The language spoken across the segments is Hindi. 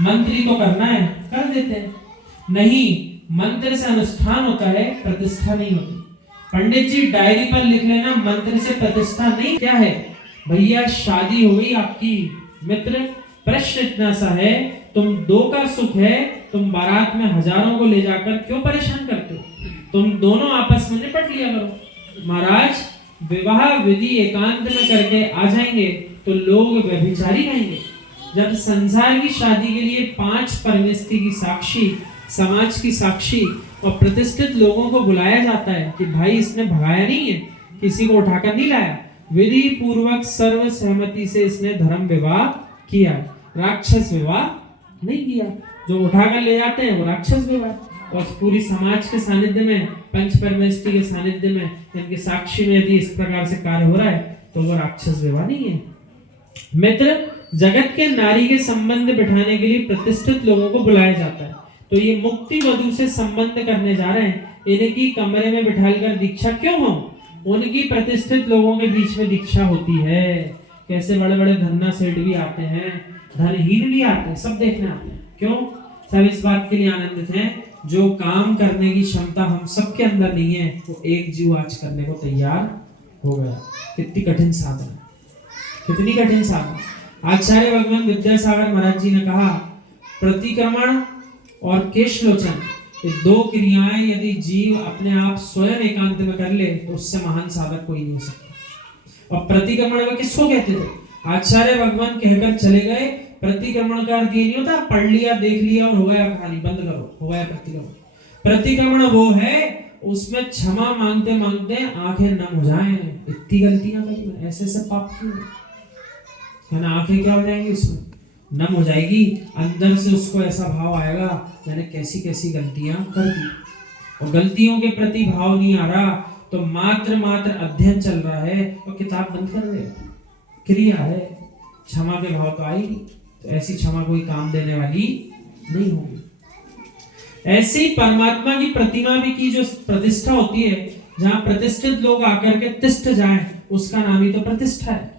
मंत्र ही तो करना है, कर देते हैं। नहीं, मंत्र से अनुष्ठान होता है, प्रतिष्ठा नहीं होती। पंडित जी डायरी पर लिख लेना, मंत्र से प्रतिष्ठा नहीं। क्या है भैया, शादी हो गई आपकी मित्र, प्रश्न इतना सा है, तुम दो का सुख है, तुम बारात में हजारों को ले जाकर क्यों परेशान करते हो? तुम दोनों आपस में निपट लिया करो। महाराज विवाह विधि एकांत में करके आ जाएंगे तो लोग व्यभिचारी कहेंगे। जब संसार की शादी के लिए 5 परमेष्टि की साक्षी, समाज की साक्षी और प्रतिष्ठित लोगों को बुलाया जाता है कि भाई इसने भगाया नहीं है, किसी को उठाकर नहीं लाया, विधि पूर्वक सर्व सहमति से इसने धर्म विवाह किया, राक्षस विवाह नहीं किया। जो उठाकर ले जाते हैं वो राक्षस विवाह। और पूरी समाज के सानिध्य में, पंच परमेष्टि के सानिध्य में, इनके साक्षी में यदि इस प्रकार से कार्य हो रहा है तो वो राक्षस विवाह नहीं है। मित्र, जगत के नारी के संबंध बिठाने के लिए प्रतिष्ठित लोगों को बुलाया जाता है। तो ये मुक्ति वधु से संबंध करने जा रहे हैं, इनकी कमरे में बिठाकर दीक्षा क्यों हो? उनकी प्रतिष्ठित लोगों के बीच में दीक्षा होती है। कैसे बड़े बड़े धन्ना सेठ भी आते हैं, धनहीन भी आते हैं, सब देखने आते हैं। क्यों? सब इस बात के लिए आनंदित हैं, जो काम करने की क्षमता हम सबके अंदर नहीं है, वो एक जीव आज करने को तैयार हो गया। कितनी कठिन साधना, कितनी कठिन साधना। आचार्य भगवान विद्यासागर महाराज जी ने कहा, प्रतिक्रमण और केशलोचन, ये 2 क्रियाएं यदि जीव अपने आप स्वयं एकांत में कर ले तो उससे महान साधक कोई नहीं हो सकता। और प्रतिक्रमण में किसको कहते थे? आचार्य भगवान कहकर चले गए, प्रतिक्रमण का अर्थ ये नहीं होता पढ़ लिया, देख लिया और हो गया कहानी, बंद करो, हो गया प्रतिक्रमण। प्रतिक्रमण वो है उसमें क्षमा मांगते मांगते आंखें नम हो जाएं, इतनी गलतियां करी, ऐसे सब पाप क्यों है ना, आंखें क्या हो जाएंगी, उसमें नम हो जाएगी, अंदर से उसको ऐसा भाव आएगा मैंने कैसी कैसी गलतियां कर दी। और गलतियों के प्रति भाव नहीं आ रहा तो मात्र अध्ययन चल रहा है और किताब बंद कर दे, क्रिया है, क्षमा के भाव तो आएगी। तो ऐसी क्षमा कोई काम देने वाली नहीं होगी। ऐसी परमात्मा की प्रतिमा भी की जो प्रतिष्ठा होती है, जहां प्रतिष्ठित लोग आकर के तिष्ठ जाएं, उसका नाम ही तो प्रतिष्ठा है।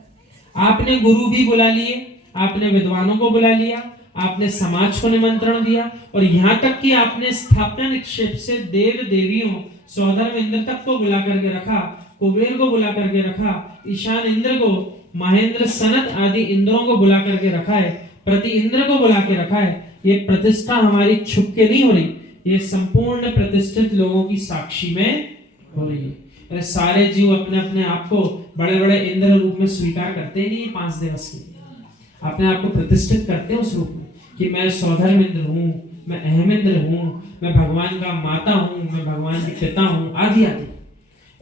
आपने गुरु भी बुला लिए, आपने विद्वानों को बुला लिया, आपने समाज को निमंत्रण दिया, और यहाँ तक कि आपने स्थापना निक्षेप से देव देवियों, सौधर्म इंद्र तक को बुला करके रखा, कुबेर को बुला करके रखा, ईशान इंद्र को, महेंद्र सनत आदि इंद्रों को बुला करके रखा है, प्रति इंद्र को बुला के रखा है। ये प्रतिष्ठा हमारी छुप के नहीं हो रही, ये संपूर्ण प्रतिष्ठित लोगों की साक्षी में हो रही है। सारे जीव अपने अपने आप को बड़े बड़े इंद्र रूप में स्वीकार करते नहीं, 5 दिवस के अपने आप को प्रतिष्ठित करते हैं उस रूप में कि मैं सौधर्म इंद्र हूँ, मैं अहम इंद्र हूँ, मैं भगवान का माता हूँ, मैं भगवान की पिता हूँ, आदि आदि।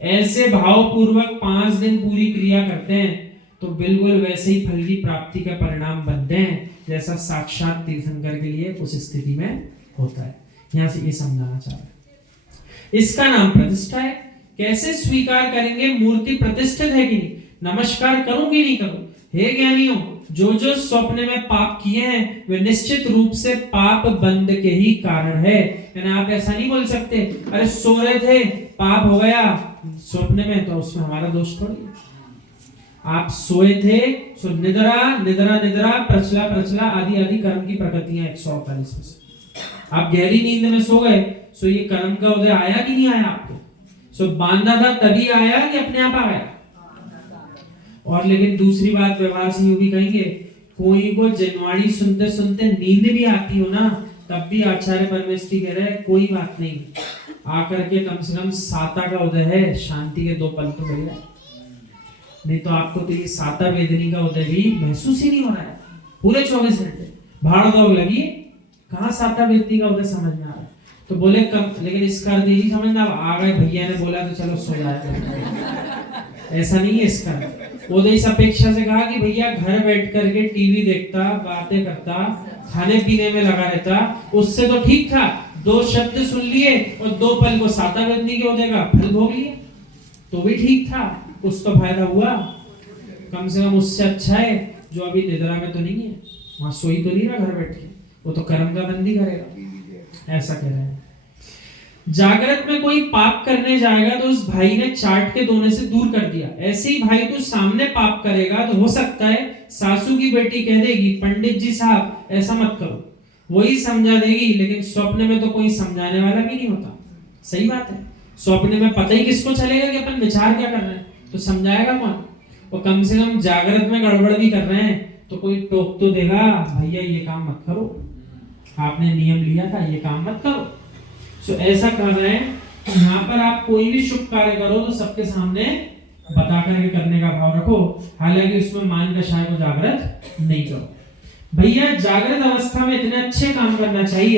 ऐसे भाव पूर्वक 5 दिन पूरी क्रिया करते हैं तो बिल्कुल वैसे ही फल की प्राप्ति का परिणाम बनते हैं जैसा साक्षात तीर्थंकर के लिए उस स्थिति में होता है। यहाँ से ये समझाना चाह रहे हैं, इसका नाम प्रतिष्ठा है। कैसे स्वीकार करेंगे? मूर्ति प्रतिष्ठित है कि नहीं, नमस्कार करूं कि नहीं करूं? हे ज्ञानियों, जो जो स्वप्न में पाप किए हैं वे निश्चित रूप से पाप बंध के ही कारण है। यानी आप ऐसा नहीं बोल सकते अरे सो रहे थे पाप हो गया स्वप्न में, तो उसमें हमारा दोष थोड़ी है। आप सोए थे, सो निद्रा निद्रा निद्रा, प्रचला प्रचला आदि आदि कर्म की प्रकृतियां 148 में से। आप गहरी नींद में सो गए, सो ये कर्म का उदय आया कि नहीं आया आपको? सो बांधा था तभी आया कि अपने आप आ गया? और लेकिन दूसरी बात व्यवहार से यूं भी कहेंगे, कोई को जनवाणी सुनते सुनते नींद भी आती हो ना, तब भी आचार्य परमेष्ठी कह रहे हैं कोई बात नहीं, आकर के कम से कम साता का उदय है, शांति के 2 पल तो मिल जाए। नहीं तो आपको तो ये साता वेदनी का उदय भी महसूस ही नहीं हो रहा है पूरे 24 घंटे, भाड़ दौड़ लगी, कहाँ साता वेदनी का उदय समझ में आ रहा है? तो बोले कम, लेकिन इसका अर्थ यही समझना आ गए भैया ने बोला तो चलो सो जाए, ऐसा नहीं है इसका। वो तो इस अपेक्षा से कहा कि भैया घर बैठ करके टीवी देखता, बातें करता, खाने पीने में लगा रहता, उससे तो ठीक था, 2 शब्द सुन लिए और 2 पल को साता वेदनी के उदय का फल भोग लिए, तो भी ठीक था, कुछ तो फायदा हुआ। कम से कम उससे अच्छा है जो अभी निद्रा में तो नहीं है, वहां सोई तो नहीं रहा घर बैठ के, वो तो कर्म का बंदी करेगा, ऐसा कह रहे हैं। जागृत में कोई पाप करने जाएगा तो उस भाई ने चाट के दोने से दूर कर दिया। ऐसे ही भाई तो सामने पाप करेगा तो हो सकता है सासू की बेटी कह देगी पंडित जी साहब ऐसा मत करो, वही समझा देगी, लेकिन स्वप्न में तो कोई समझाने वाला भी नहीं होता। सही बात है, स्वप्न में पता ही किसको चलेगा कि अपन विचार क्या कर रहे हैं, तो समझाएगा कौन। और कम से कम जागृत में गड़बड़ भी कर रहे हैं तो कोई टोक तो देगा, भैया ये काम मत करो, आपने नियम लिया था, ये काम मत करो। सो ऐसा कर रहे हैं कि यहाँ पर आप कोई भी शुभ कार्य करो तो सबके सामने बता करके करने का भाव रखो, हालांकि उसमें मान कषाय को जागृत नहीं करो। भैया जागृत अवस्था में इतने अच्छे काम करना चाहिए